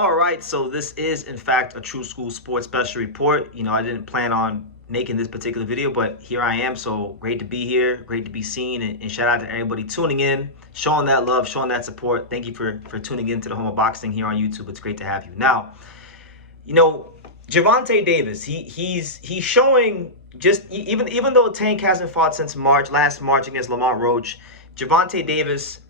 All right, so this is in fact a True School Sports Special Report. I didn't plan on making this particular video, but here I am. So great to be here, great to be seen, and shout out to everybody tuning in, showing that love, showing that support. Thank you for tuning in to the home of boxing here on YouTube. It's great to have you. Now, Gervonta Davis, he's showing, just even though Tank hasn't fought since last March against Lamont Roach, Gervonta Davis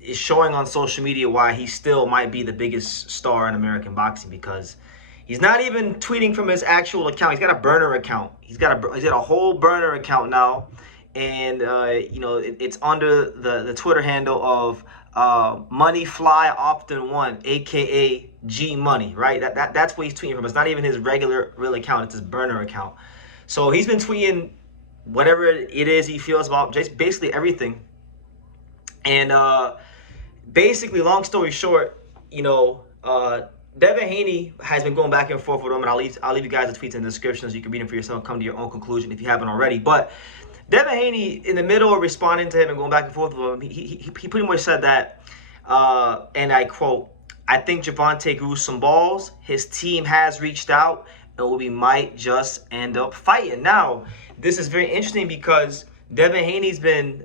is showing on social media why he still might be the biggest star in American boxing, because he's not even tweeting from his actual account. He's got a burner account. He's got a whole burner account now, and it's under the Twitter handle of Money Fly Often One, aka G Money, right? That's what he's tweeting from. It's not even his regular real account. It's his burner account. So he's been tweeting whatever it is he feels about just basically everything. And basically, long story short, Devin Haney has been going back and forth with him, and I'll leave you guys the tweets in the description so you can read them for yourself, come to your own conclusion if you haven't already. But Devin Haney, in the middle of responding to him and going back and forth with him, he pretty much said that, and I quote, "I think Gervonta grew some balls. His team has reached out, and we might just end up fighting." Now, this is very interesting because Devin Haney's been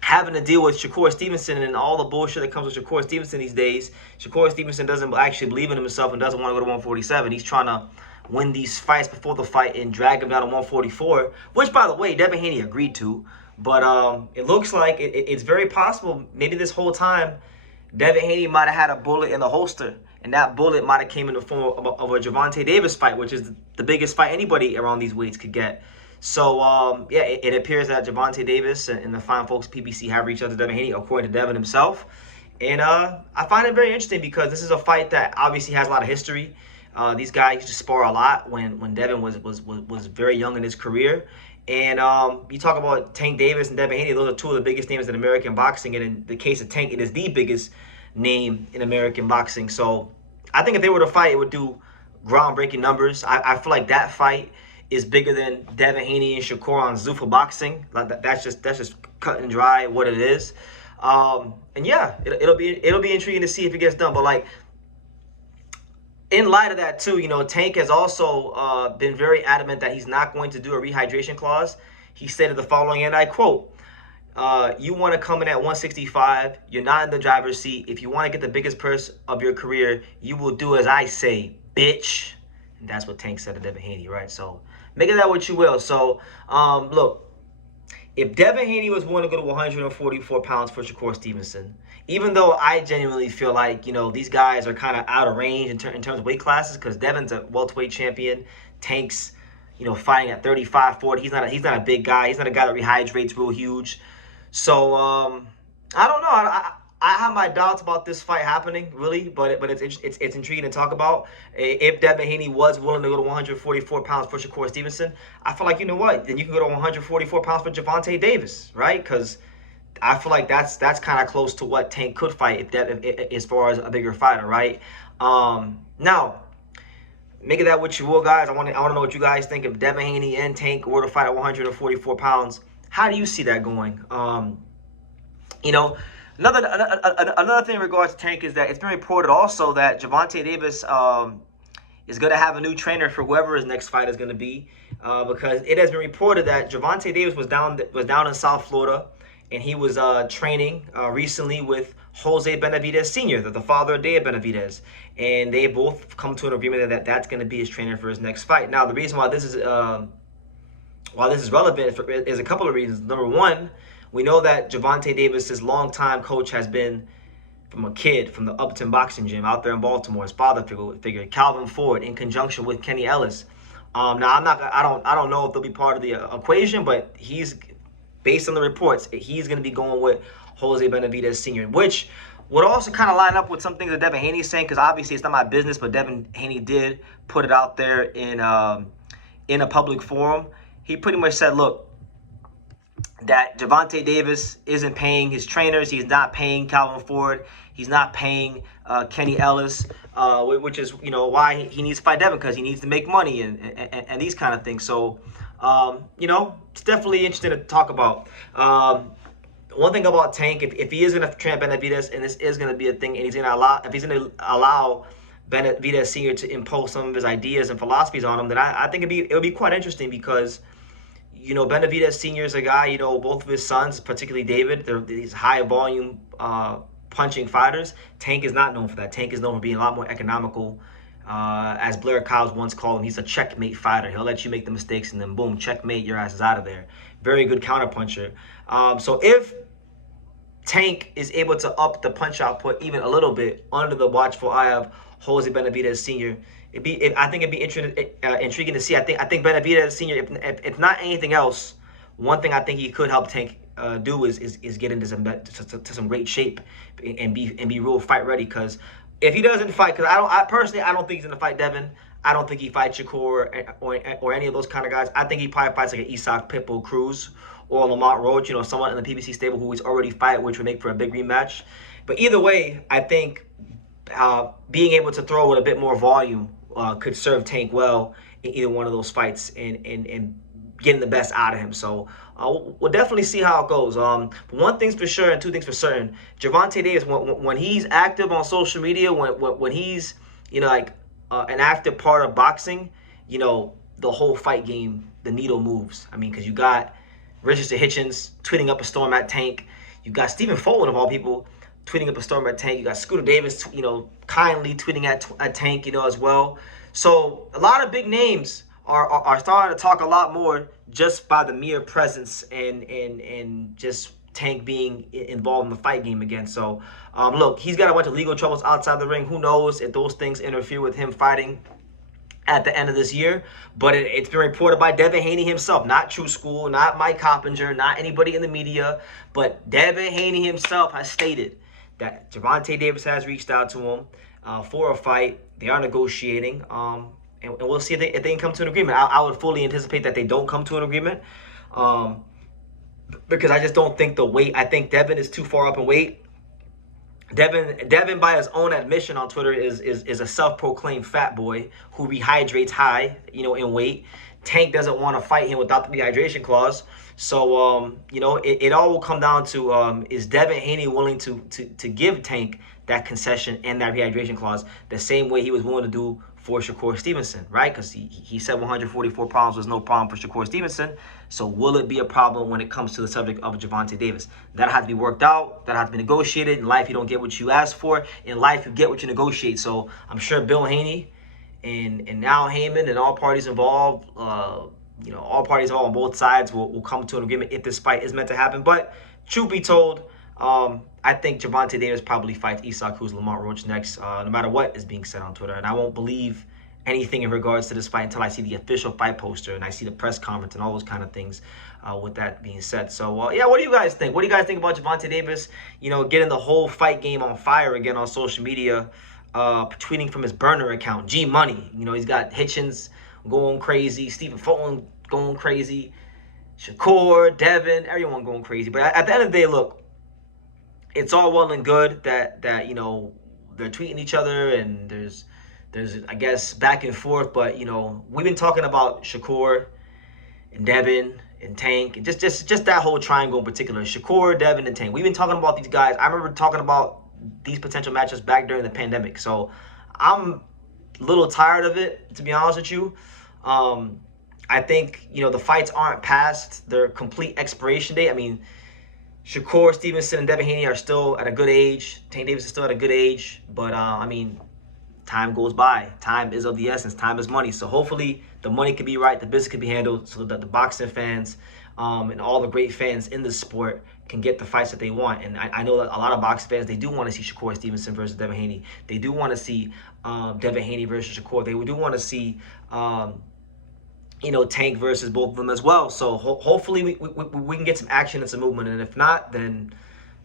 having to deal with Shakur Stevenson and all the bullshit that comes with Shakur Stevenson these days. Shakur Stevenson doesn't actually believe in himself and doesn't want to go to 147. He's trying to win these fights before the fight and drag him down to 144, which, by the way, Devin Haney agreed to. But it looks like it's very possible maybe this whole time Devin Haney might have had a bullet in the holster, and that bullet might have came in the form of a Gervonta Davis fight, which is the biggest fight anybody around these weights could get. So, yeah, it appears that Gervonta Davis and the fine folks PBC have reached out to Devin Haney, according to Devin himself. And I find it very interesting because this is a fight that obviously has a lot of history. These guys used to spar a lot when Devin was very young in his career. And you talk about Tank Davis and Devin Haney, those are two of the biggest names in American boxing. And in the case of Tank, it is the biggest name in American boxing. So I think if they were to fight, it would do groundbreaking numbers. I feel like that fight is bigger than Devin Haney and Shakur on Zuffa Boxing. Like that's just cut and dry what it is. And yeah, it'll be intriguing to see if it gets done. But like, in light of that too, Tank has also been very adamant that he's not going to do a rehydration clause. He stated the following, and I quote, "You want to come in at 165, you're not in the driver's seat. If you want to get the biggest purse of your career, you will do as I say, bitch." And that's what Tank said to Devin Haney, right? So make of that what you will. So, look, if Devin Haney was willing to go to 144 pounds for Shakur Stevenson, even though I genuinely feel like, these guys are kind of out of range in terms of weight classes, because Devin's a welterweight champion, Tank's, fighting at 35, 40. He's not a big guy. He's not a guy that rehydrates real huge. So, I don't know. I have my doubts about this fight happening, really, but it's intriguing to talk about. If Devin Haney was willing to go to 144 pounds for Shakur Stevenson, I feel like, then you can go to 144 pounds for Gervonta Davis, right? Because I feel like that's kind of close to what Tank could fight as far as a bigger fighter, right? Now, make of that what you will, guys. I want to know what you guys think. If Devin Haney and Tank were to fight at 144 pounds, how do you see that going? Another thing in regards to Tank is that it's been reported also that Gervonta Davis is going to have a new trainer for whoever his next fight is going to be, because it has been reported that Gervonta Davis was down in South Florida, and he was training recently with Jose Benavdiez Sr., the father of Dave Benavdiez, and they both come to an agreement that that's going to be his trainer for his next fight. Now, the reason why this is relevant is a couple of reasons. Number one, we know that Gervonta Davis's longtime coach has been from the Upton Boxing Gym out there in Baltimore. His father figure Calvin Ford, in conjunction with Kenny Ellis. Now I don't know if they'll be part of the equation, but he's, based on the reports, he's going to be going with Jose Benavdiez Sr., which would also kind of line up with some things that Devin Haney is saying, because obviously it's not my business, but Devin Haney did put it out there in a public forum. He pretty much said, look, that Gervonta Davis isn't paying his trainers. He's not paying Calvin Ford. He's not paying Kenny Ellis, which is, why he needs to fight Devin, because he needs to make money and these kind of things. So, it's definitely interesting to talk about. one thing about Tank, if he is going to train Benavdiez, and this is going to be a thing, and he's going to allow, if he's going to allow Benavdiez Sr. to impose some of his ideas and philosophies on him, then I think it would be quite interesting because, you know, Benavdiez Sr. is a guy, you know, both of his sons, particularly David, they're these high volume punching fighters. Tank is not known for that. Tank is known for being a lot more economical. As Blair Cobbs once called him, he's a checkmate fighter. He'll let you make the mistakes and then boom, checkmate, your ass is out of there. Very good counterpuncher. So if Tank is able to up the punch output even a little bit under the watchful eye of Jose Benavdiez Sr., I think it'd be intriguing to see. I think Benavdiez Sr., if not anything else, one thing I think he could help Tank do is get into some great shape and be real fight ready. Because if he doesn't fight, because I personally don't think he's gonna fight Devin. I don't think he fights Shakur or any of those kind of guys. I think he probably fights like an Isak Pitbull Cruz or Lamont Roach, you know, someone in the PBC stable who he's already fight, which would make for a big rematch. But either way, I think being able to throw with a bit more volume could serve Tank well in either one of those fights and getting the best out of him. So we'll definitely see how it goes. One thing's for sure and two things for certain. Gervonta Davis, when he's active on social media, when he's, you know, like an active part of boxing, you know, the whole fight game, the needle moves. I mean, because you got Richardson Hitchens tweeting up a storm at Tank. You got Stephen Fulton, of all people, tweeting up a storm at Tank. You got Scooter Davis, you know, kindly tweeting at Tank, you know, as well. So a lot of big names are starting to talk a lot more just by the mere presence and just Tank being involved in the fight game again. So look, he's got a bunch of legal troubles outside the ring. Who knows if those things interfere with him fighting at the end of this year. But it's been reported by Devin Haney himself, not True School, not Mike Coppinger, not anybody in the media, but Devin Haney himself has stated that Gervonta Davis has reached out to him for a fight. They are negotiating, and we'll see if they can come to an agreement. I would fully anticipate that they don't come to an agreement because I just don't think the weight. I think Devin is too far up in weight. Devin, by his own admission on Twitter, is a self-proclaimed fat boy who rehydrates high, you know, in weight. Tank doesn't want to fight him without the rehydration clause. So, you know, it all will come down to is Devin Haney willing to give Tank that concession and that rehydration clause the same way he was willing to do for Shakur Stevenson, right? Because he said 144 pounds was no problem for Shakur Stevenson. So will it be a problem when it comes to the subject of Gervonta Davis? That has to be worked out. That has to be negotiated. In life, you don't get what you ask for. In life, you get what you negotiate. So I'm sure Bill Haney and Al Heyman and all parties involved, you know, all parties involved on both sides will come to an agreement if this fight is meant to happen. But truth be told, I think Gervonta Davis probably fights Isak Cruz, Lamont Roach next, no matter what is being said on Twitter. And I won't believe anything in regards to this fight until I see the official fight poster and I see the press conference and all those kind of things with that being said. So, yeah, what do you guys think? What do you guys think about Gervonta Davis, you know, getting the whole fight game on fire again on social media, tweeting from his burner account, G Money. You know, he's got Hitchens going crazy, Stephen Fulton going crazy, Shakur, Devin, everyone going crazy. But at the end of the day, look, it's all well and good that you know, they're tweeting each other and there's I guess back and forth, but you know, we've been talking about Shakur and Devin and Tank and just that whole triangle in particular, Shakur, Devin, and Tank. We've been talking about these guys. I remember talking about these potential matches back during the pandemic. So I'm a little tired of it, to be honest with you. I think, you know, the fights aren't past their complete expiration date. I mean, Shakur Stevenson and Devin Haney are still at a good age. Tank Davis is still at a good age. But, I mean, time goes by. Time is of the essence. Time is money. So hopefully the money can be right, the business can be handled so that the boxing fans and all the great fans in the sport can get the fights that they want. And I know that a lot of boxing fans, they do want to see Shakur Stevenson versus Devin Haney. They do want to see Devin Haney versus Shakur. They do want to see, you know, Tank versus both of them as well. So hopefully we can get some action and some movement. And if not, then,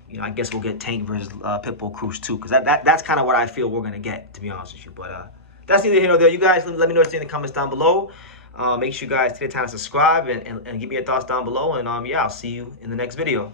you know, I guess we'll get Tank versus Pitbull Cruz too, because that's kind of what I feel we're going to get, to be honest with you. But that's neither here nor there. You guys, let me know what you think in the comments down below. Make sure you guys take the time to subscribe and give me your thoughts down below. And, yeah, I'll see you in the next video.